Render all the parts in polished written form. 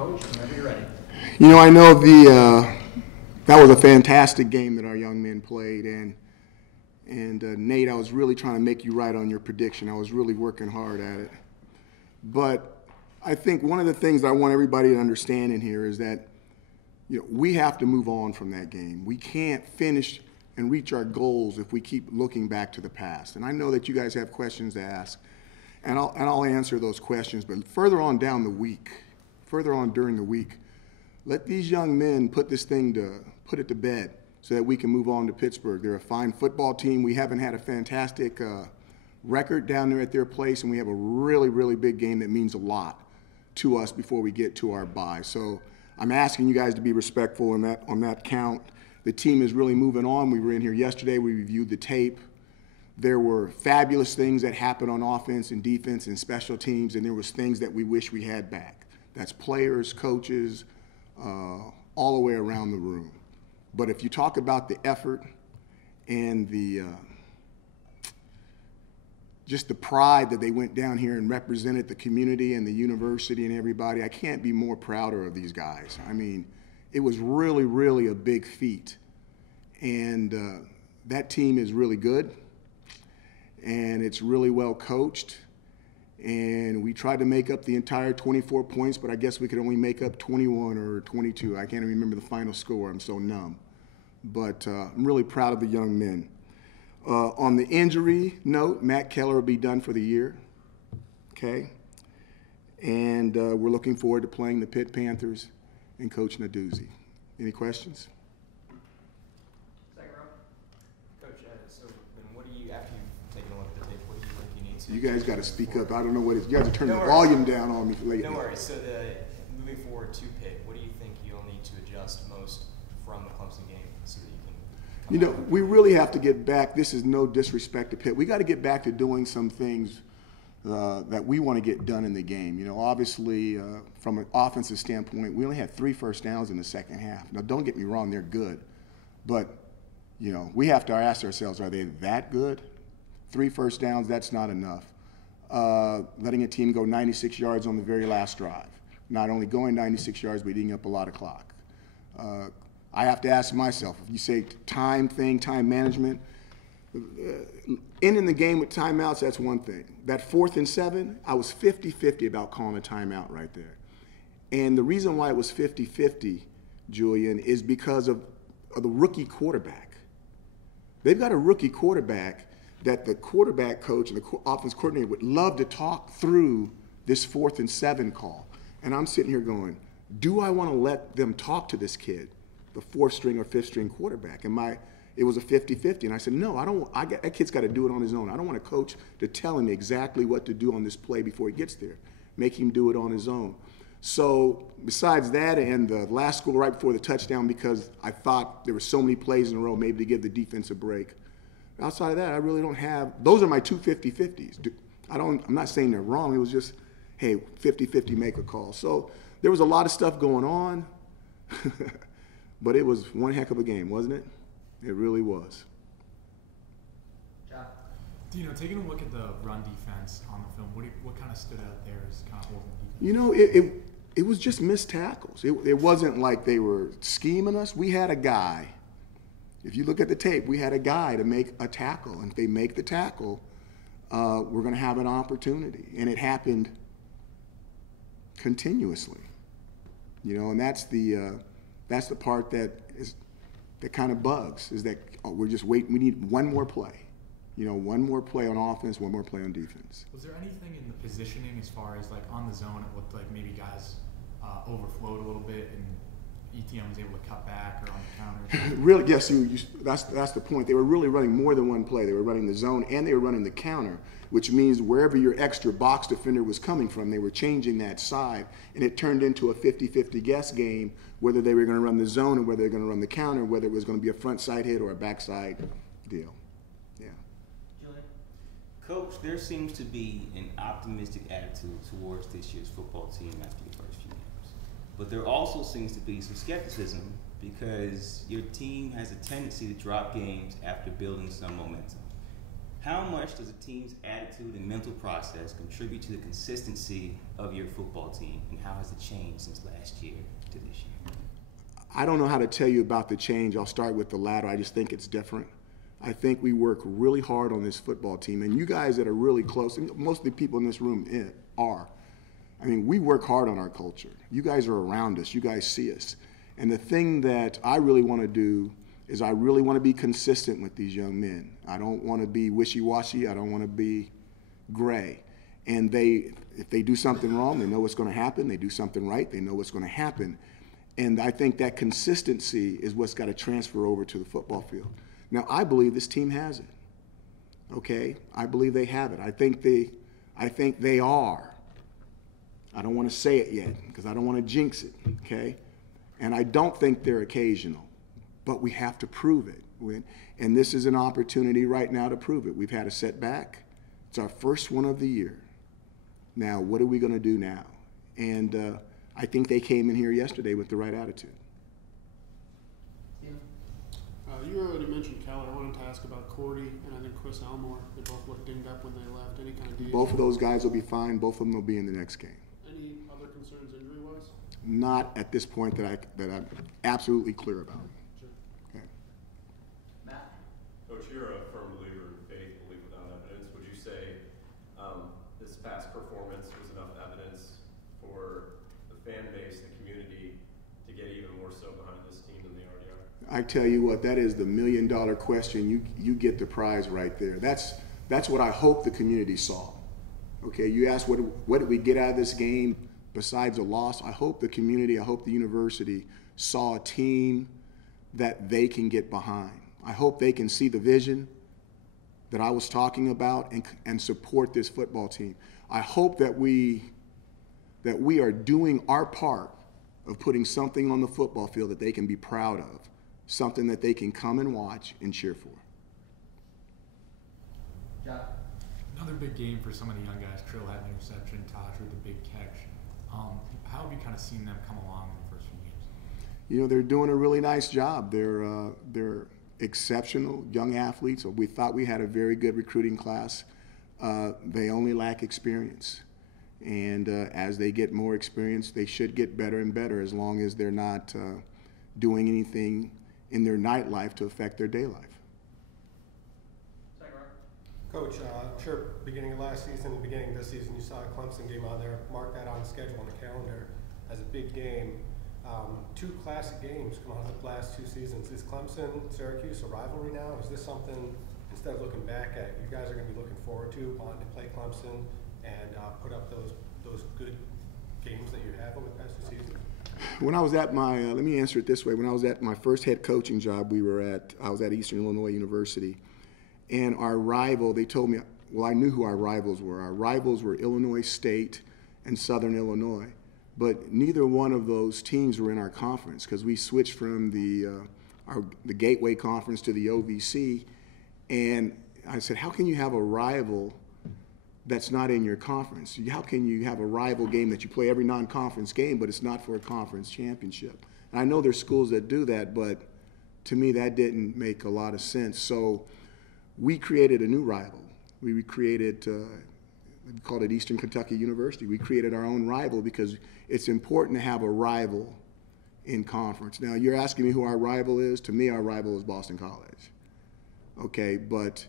Coach, whenever you're ready. You know, I know that was a fantastic game that our young men played, and Nate, I was really trying to make you right on your prediction. I was really working hard at it. But I think one of the things that I want everybody to understand in here is that, you know, we have to move on from that game. We can't finish and reach our goals if we keep looking back to the past. And I know that you guys have questions to ask, and I'll answer those questions. But further on down the week, further on during the week, let these young men put it to bed so that we can move on to Pittsburgh. They're a fine football team. We haven't had a fantastic record down there at their place, and we have a really, really big game that means a lot to us before we get to our bye. So I'm asking you guys to be respectful on that count. The team is really moving on. We were in here yesterday. We reviewed the tape. There were fabulous things that happened on offense and defense and special teams, and there was things that we wish we had back. That's players, coaches, all the way around the room. But if you talk about the effort and just the pride that they went down here and represented the community and the university and everybody, I can't be more prouder of these guys. I mean, it was really, really a big feat. And that team is really good, and it's really well coached. And we tried to make up the entire 24 points, but I guess we could only make up 21 or 22. I can't even remember the final score. I'm so numb. But I'm really proud of the young men. On the injury note, Matt Keller will be done for the year, okay? And we're looking forward to playing the Pitt Panthers and Coach Naduzzi. Any questions? Second row. Coach, so what do you, after you've taken a look at the tape, what do you think you need to? You guys got to speak up. I don't know what it is. You have to turn the volume down on me lately. No worries. So moving forward to Pitt, what do you think you'll need to adjust most from the Clemson game so that you can come You know, we really have to get back. This is no disrespect to Pitt. We got to get back to doing some things that we want to get done in the game. You know, obviously, from an offensive standpoint, we only had 3 first downs in the second half. Now, don't get me wrong, they're good. But, you know, we have to ask ourselves, are they that good? 3 first downs, that's not enough. Letting a team go 96 yards on the very last drive. Not only going 96 yards, but eating up a lot of clock. I have to ask myself, if you say time management, ending the game with timeouts, that's one thing. That 4th and 7, I was 50-50 about calling a timeout right there. And the reason why it was 50-50, Julian, is because of the rookie quarterback. They've got a rookie quarterback that the quarterback coach and the offense coordinator would love to talk through this 4th and 7 call. And I'm sitting here going, do I want to let them talk to this kid, the 4th string or 5th string quarterback? It was a 50-50, and I said, no, that kid's got to do it on his own. I don't want a coach to tell him exactly what to do on this play before he gets there. Make him do it on his own. So besides that and the last score right before the touchdown, because I thought there were so many plays in a row maybe to give the defense a break. Outside of that, I really don't have – those are my 2 50-50s. I'm not saying they're wrong. It was just, hey, 50-50, make a call. So there was a lot of stuff going on, but it was one heck of a game, wasn't it? It really was. John. Dino, taking a look at the run defense on the film, what kind of stood out there as kind of holding defense? You know, it was just missed tackles. It wasn't like they were scheming us. We had a guy. If you look at the tape, we had a guy to make a tackle. And if they make the tackle, we're going to have an opportunity. And it happened continuously. You know, and that's the part that kind of bugs, is that we're just waiting. We need one more play. You know, one more play on offense, one more play on defense. Was there anything in the positioning as far as, like, on the zone, it looked like maybe guys overflowed a little bit and ETN was able to cut back or on the counter? Really, yes, that's the point. They were really running more than one play. They were running the zone and they were running the counter, which means wherever your extra box defender was coming from, they were changing that side, and it turned into a 50-50 guess game whether they were going to run the zone or whether they were going to run the counter, whether it was going to be a front side hit or a backside deal. Yeah. Julian? Coach, there seems to be an optimistic attitude towards this year's football team after the first few games. But there also seems to be some skepticism because your team has a tendency to drop games after building some momentum. How much does a team's attitude and mental process contribute to the consistency of your football team, and how has it changed since last year to this year? I don't know how to tell you about the change. I'll start with the latter. I just think it's different. I think we work really hard on this football team, and you guys that are really close, and most of the people in this room are. I mean, we work hard on our culture. You guys are around us. You guys see us. And the thing that I really want to do is I really want to be consistent with these young men. I don't want to be wishy-washy. I don't want to be gray. And if they do something wrong, they know what's going to happen. They do something right, they know what's going to happen. And I think that consistency is what's got to transfer over to the football field. Now, I believe this team has it. Okay? I believe they have it. I think they are. I don't want to say it yet because I don't want to jinx it, okay? And I don't think they're occasional, but we have to prove it. And this is an opportunity right now to prove it. We've had a setback. It's our first one of the year. Now, what are we going to do now? And I think they came in here yesterday with the right attitude. You already mentioned Keller. I wanted to ask about Cordy and I think Chris Elmore. They both looked dinged up when they left. Any kind of DH? Both of those guys will be fine. Both of them will be in the next game. Any other concerns injury-wise? Not at this point that I'm absolutely clear about. Sure. Okay. Matt? Coach, you're a firm believer in faith, belief without evidence. Would you say this past performance was enough evidence for the fan base, the community, to get even more so behind this team than they already are? I tell you what, that is the million-dollar question. You get the prize right there. That's what I hope the community saw. Okay, you asked what did we get out of this game besides a loss? I hope the community, I hope the university saw a team that they can get behind. I hope they can see the vision that I was talking about and support this football team. I hope that we are doing our part of putting something on the football field that they can be proud of, something that they can come and watch and cheer for. John? Another big game for some of the young guys. Trill had an interception, Taj with the big catch. How have you kind of seen them come along in the first few games? You know, they're doing a really nice job. They're exceptional young athletes. We thought we had a very good recruiting class. They only lack experience. And as they get more experience, they should get better and better as long as they're not doing anything in their nightlife to affect their day life. Coach, sure, beginning of last season, beginning of this season, you saw a Clemson game on there. Mark that on the schedule on the calendar as a big game. Two classic games come out of the last 2 seasons. Is Clemson, Syracuse a rivalry now? Is this something, instead of looking back at, you guys are going to be looking forward to, wanting to play Clemson and put up those good games that you have over the past 2 seasons? When I was at my, let me answer it this way. When I was at my first head coaching job, I was at Eastern Illinois University. And our rival, they told me, well, I knew who our rivals were. Our rivals were Illinois State and Southern Illinois. But neither one of those teams were in our conference because we switched from the Gateway Conference to the OVC. And I said, how can you have a rival that's not in your conference? How can you have a rival game that you play every non-conference game, but it's not for a conference championship? And I know there's schools that do that, but to me that didn't make a lot of sense. So we created a new rival. We created, we called it Eastern Kentucky University. We created our own rival because it's important to have a rival in conference. Now, you're asking me who our rival is. To me, our rival is Boston College. Okay, but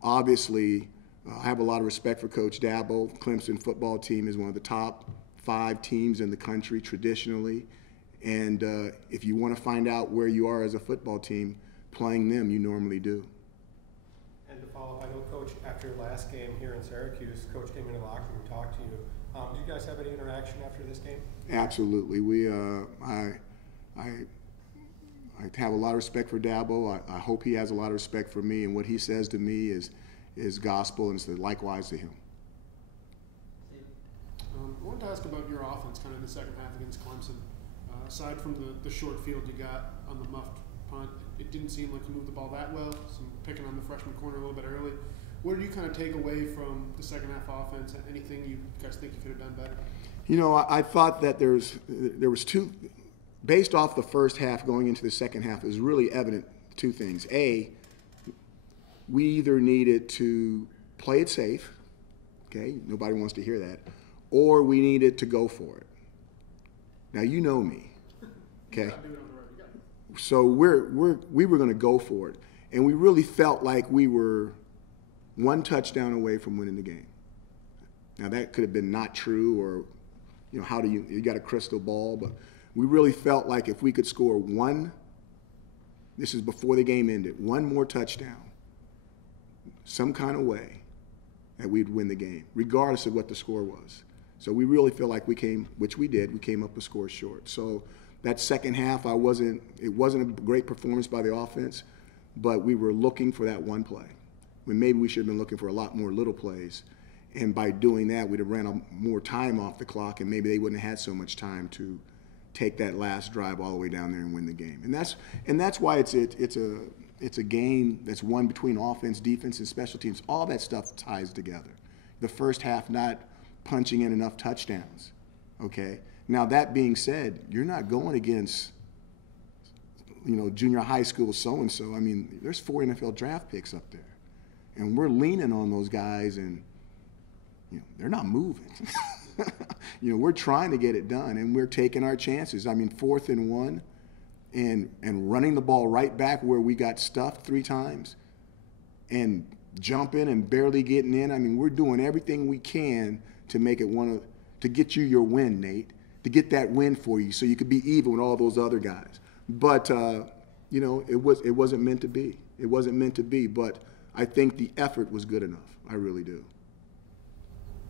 obviously, I have a lot of respect for Coach Dabo. Clemson football team is one of the top 5 teams in the country traditionally. And if you want to find out where you are as a football team, playing them, you normally do. And to follow up, I know, Coach, after your last game here in Syracuse, Coach came in the locker room and talked to you. Did you guys have any interaction after this game? Absolutely. I have a lot of respect for Dabo. I hope he has a lot of respect for me, and what he says to me is gospel, and it's likewise to him. I wanted to ask about your offense kind of in the second half against Clemson. Aside from the short field you got on the muffed punt, it didn't seem like you moved the ball that well, some picking on the freshman corner a little bit early. What did you kind of take away from the second half offense? Anything you guys think you could have done better? You know, I thought that there was two, based off the first half going into the second half, it was really evident 2 things. A, we either needed to play it safe, okay, nobody wants to hear that, or we needed to go for it. Now, you know me, okay? So we were going to go for it, and we really felt like we were one touchdown away from winning the game. Now, that could have been not true, or, you know, how do you got a crystal ball, but we really felt like if we could score one, this is before the game ended, one more touchdown, some kind of way, that we'd win the game, regardless of what the score was. So we really feel like we came up a score short. So that second half, it wasn't a great performance by the offense, but we were looking for that one play, when maybe we should have been looking for a lot more little plays. And by doing that, we'd have ran more time off the clock, and maybe they wouldn't have had so much time to take that last drive all the way down there and win the game. And that's why it's a game that's won between offense, defense, and special teams. All that stuff ties together. The first half not punching in enough touchdowns, okay? Now, that being said, you're not going against, you know, junior high school so-and-so. I mean, there's 4 NFL draft picks up there. And we're leaning on those guys, and, you know, they're not moving. You know, we're trying to get it done, and we're taking our chances. I mean, 4th and 1, and running the ball right back where we got stuffed 3 times, and jumping and barely getting in. I mean, we're doing everything we can to make it to get you your win, Nate, to get that win for you so you could be even with all those other guys. But, you know, it wasn't meant to be. It wasn't meant to be, but I think the effort was good enough. I really do.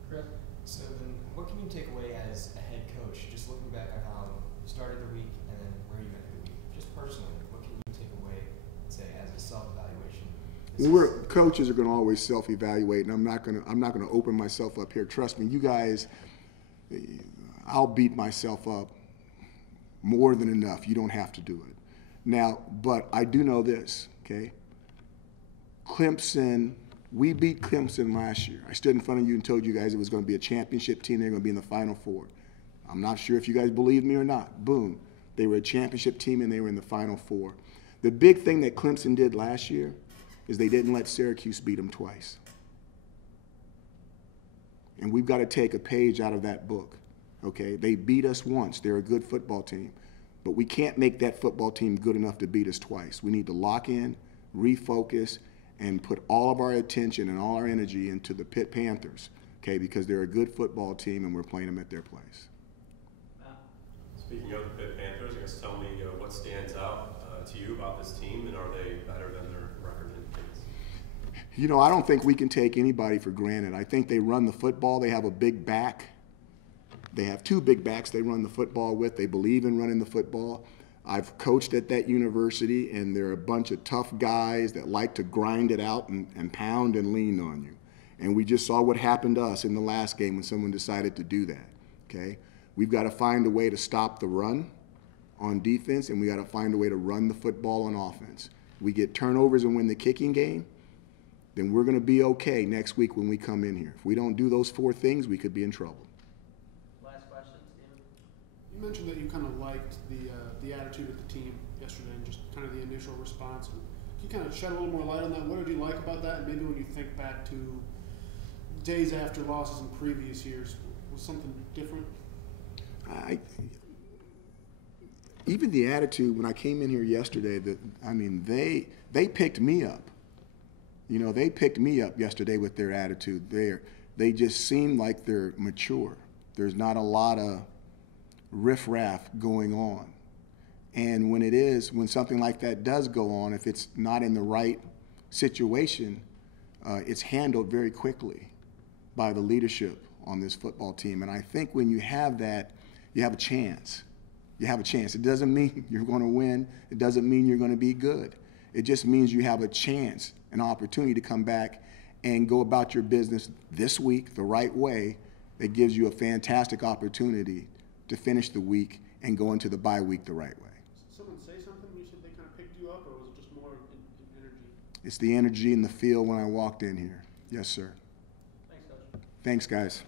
Chris? So then what can you take away as a head coach, just looking back on how you started the week and then where you ended the week? Just personally, what can you take away, say, as a self-evaluation? Coaches are going to always self-evaluate, and I'm not going to open myself up here. Trust me, you guys, I'll beat myself up more than enough. You don't have to do it. Now, but I do know this, okay? Clemson, we beat Clemson last year. I stood in front of you and told you guys it was going to be a championship team. They're going to be in the Final Four. I'm not sure if you guys believe me or not. Boom. They were a championship team, and they were in the Final Four. The big thing that Clemson did last year is they didn't let Syracuse beat them twice. And we've got to take a page out of that book, okay? They beat us once. They're a good football team. But we can't make that football team good enough to beat us twice. We need to lock in, refocus, and put all of our attention and all our energy into the Pitt Panthers, okay? Because they're a good football team, and we're playing them at their place. Speaking of the Pitt Panthers, I guess tell me what stands out to you about this team, and are they better than their record indicates? You know, I don't think we can take anybody for granted. I think they run the football. They have a big back. They have 2 big backs they run the football with. They believe in running the football. I've coached at that university, and they're a bunch of tough guys that like to grind it out and pound and lean on you. And we just saw what happened to us in the last game when someone decided to do that, okay? We've got to find a way to stop the run on defense, and we got to find a way to run the football on offense. We get turnovers and win the kicking game, then we're going to be okay next week when we come in here. If we don't do those 4 things, we could be in trouble. Last question, Steven. You mentioned that you kind of liked the attitude of the team yesterday and just kind of the initial response. Can you kind of shed a little more light on that? What did you like about that? And maybe when you think back to days after losses in previous years, was something different? Even the attitude when I came in here yesterday, they picked me up. You know, they picked me up yesterday with their attitude. They just seem like they're mature. There's not a lot of riffraff going on. And when something like that does go on, if it's not in the right situation, it's handled very quickly by the leadership on this football team. And I think when you have that, you have a chance. You have a chance. It doesn't mean you're going to win. It doesn't mean you're going to be good. It just means you have a chance, an opportunity to come back and go about your business this week the right way. That gives you a fantastic opportunity to finish the week and go into the bye week the right way. Did someone say something when you said they kind of picked you up, or was it just more in energy? It's the energy and the feel when I walked in here. Yes, sir. Thanks, Coach. Thanks, guys.